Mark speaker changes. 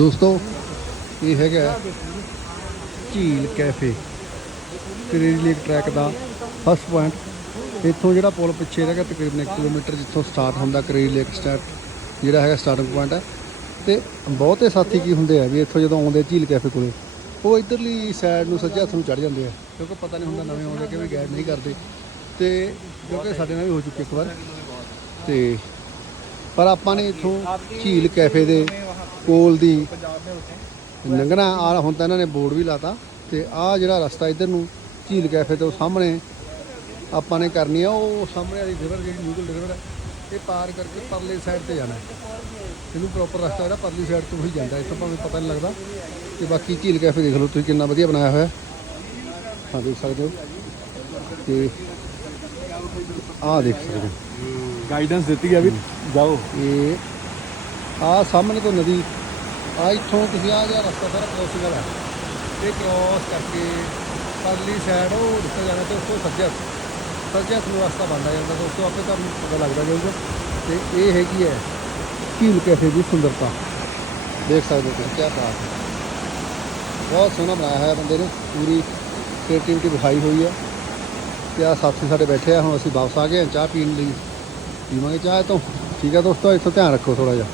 Speaker 1: ਦੋਸਤੋ, ਇਹ ਹੈਗਾ ਝੀਲ ਕੈਫੇ ਕ੍ਰੇਰੀ ਲੇਕ ਟਰੈਕ ਦਾ ਫਸਟ ਪੁਆਇੰਟ ਇੱਥੋਂ ਜਿਹੜਾ ਪੁਲ ਪਿੱਛੇ ਰਹਿ ਗਿਆ, ਤਕਰੀਬਨ 1 ਕਿਲੋਮੀਟਰ ਜਿੱਥੋਂ ਸਟਾਰਟ ਹੁੰਦਾ ਕ੍ਰੇਰੀ ਲੇਕ ਸਟਾਰਟ ਜਿਹੜਾ ਹੈਗਾ ਸਟਾਰਟਿੰਗ ਪੁਆਇੰਟ ਹੈ। ਤੇ ਬਹੁਤੇ ਸਾਥੀ ਕੀ ਹੁੰਦੇ ਆ ਵੀ ਇੱਥੋਂ ਜਦੋਂ ਆਉਂਦੇ ਝੀਲ ਕੈਫੇ ਕੋਲੇ, ਉਹ ਇਧਰਲੀ ਸਾਈਡ ਨੂੰ ਸੱਜੇ ਹੱਥ ਨੂੰ ਚੜ ਜਾਂਦੇ ਆ, ਕਿਉਂਕਿ ਪਤਾ ਨਹੀਂ ਹੁੰਦਾ ਨਵੇਂ ਆਉਂਦੇ ਕਿ ਵੀ ਗਾਈਡ ਨਹੀਂ ਕਰਦੇ। ਤੇ ਕਿਉਂਕਿ ਸਾਡੇ ਨਾਲ ਵੀ ਹੋ ਚੁੱਕੀ ਇੱਕ ਵਾਰ। ਤੇ ਪਰ ਆਪਾਂ ਨੇ ਇੱਥੋਂ ਝੀਲ ਕੈਫੇ ਦੇ ਕੋਲ ਦੀ ਲੰਘਣਾ ਆ ਹੁਣ ਤਾਂ ਇਹਨਾਂ ਨੇ ਬੋਰਡ ਵੀ ਲਾਤਾ ਤੇ ਆ ਜਿਹੜਾ ਰਸਤਾ ਇੱਧਰ ਨੂੰ ਝੀਲ ਕੈਫੇ ਤੋਂ ਸਾਹਮਣੇ ਆਪਾਂ ਨੇ ਕਰਨੀ ਆ ਉਹ ਸਾਹਮਣੇ ਵਾਲੀ ਰਿਵਰ ਜਿਹੜੀ ਨਿਊਗਲ ਰਿਵਰ ਹੈ ਇਹ ਪਾਰ ਕਰਕੇ ਪਰਲੇ ਸਾਈਡ ਤੇ ਜਾਣਾ ਹੈ। ਇਹਨੂੰ ਪ੍ਰੋਪਰ ਰਸਤਾ ਜਿਹੜਾ ਪਰਲੀ ਸਾਈਡ ਤੋਂ ਹੀ ਜਾਂਦਾ ਇੱਥੋਂ ਭਾਵੇਂ ਪਤਾ ਨਹੀਂ ਲੱਗਦਾ। ਤੇ ਬਾਕੀ ਝੀਲ ਕੈਫੇ ਦੇਖ ਲਓ ਤੁਸੀਂ ਕਿੰਨਾ ਵਧੀਆ ਬਣਾਇਆ ਹੋਇਆ। ਹਾਂ ਦੇਖ ਸਕਦੇ ਹੋ। ਤੇ ਆਹ ਦੇਖ ਸਕਦੇ ਹੋ।
Speaker 2: ਗਾਈਡੈਂਸ ਦਿੱਤੀ ਆ ਵੀ ਜਾਓ।
Speaker 1: ਇਹ ਆ ਸਾਹਮਣੇ ਤੋਂ ਨਦੀ, ਆ ਇੱਥੋਂ ਤੁਸੀਂ ਆ ਜਿਹੜਾ ਰਸਤਾ ਸਾਰਾ ਕ੍ਰੋਸਿੰਗ ਵਾਲਾ। ਇਹ ਕ੍ਰੋਸ ਕਰਕੇ ਪਰਲੀ ਸਾਈਡ ਉਹ ਦਿੱਤਾ ਜਾਣਾ ਤੇ ਉਸ ਤੋਂ ਸੱਜੇ ਹੱਥ ਸੱਜੇ ਨੂੰ ਰਸਤਾ ਬਣਦਾ ਜਾਂਦਾ ਤੇ ਉਸ ਤੋਂ ਆਪੇ ਤੁਹਾਨੂੰ ਪਤਾ ਲੱਗਦਾ ਜਾਊਗਾ। ਤੇ ਇਹ ਹੈਗੀ ਹੈ ਝੀਲ ਕੈਫੇ ਦੀ ਸੁੰਦਰਤਾ। ਦੇਖ ਸਕਦੇ ਹੋ ਤੁਸੀਂ ਕੀ ਬਾਤ ਹੈ। ਬਹੁਤ ਸੋਹਣਾ ਬਣਾਇਆ ਹੋਇਆ ਬੰਦੇ ਨੇ, ਪੂਰੀ ਕ੍ਰੀਏਟੀਵਿਟੀ ਵਿਖਾਈ ਹੋਈ ਹੈ। ਤੇ ਆ ਸਾਥੀ ਸਾਡੇ ਬੈਠੇ ਆ, ਹੁਣ ਅਸੀਂ ਵਾਪਸ ਆ ਗਏ ਹਾਂ ਚਾਹ ਪੀਣ ਲਈ। ਪੀਵਾਂਗੇ ਚਾਹ ਤੋਂ। ਠੀਕ ਹੈ ਦੋਸਤੋ, ਇੱਥੋਂ ਧਿਆਨ ਰੱਖੋ ਥੋੜਾ ਜਿਹਾ।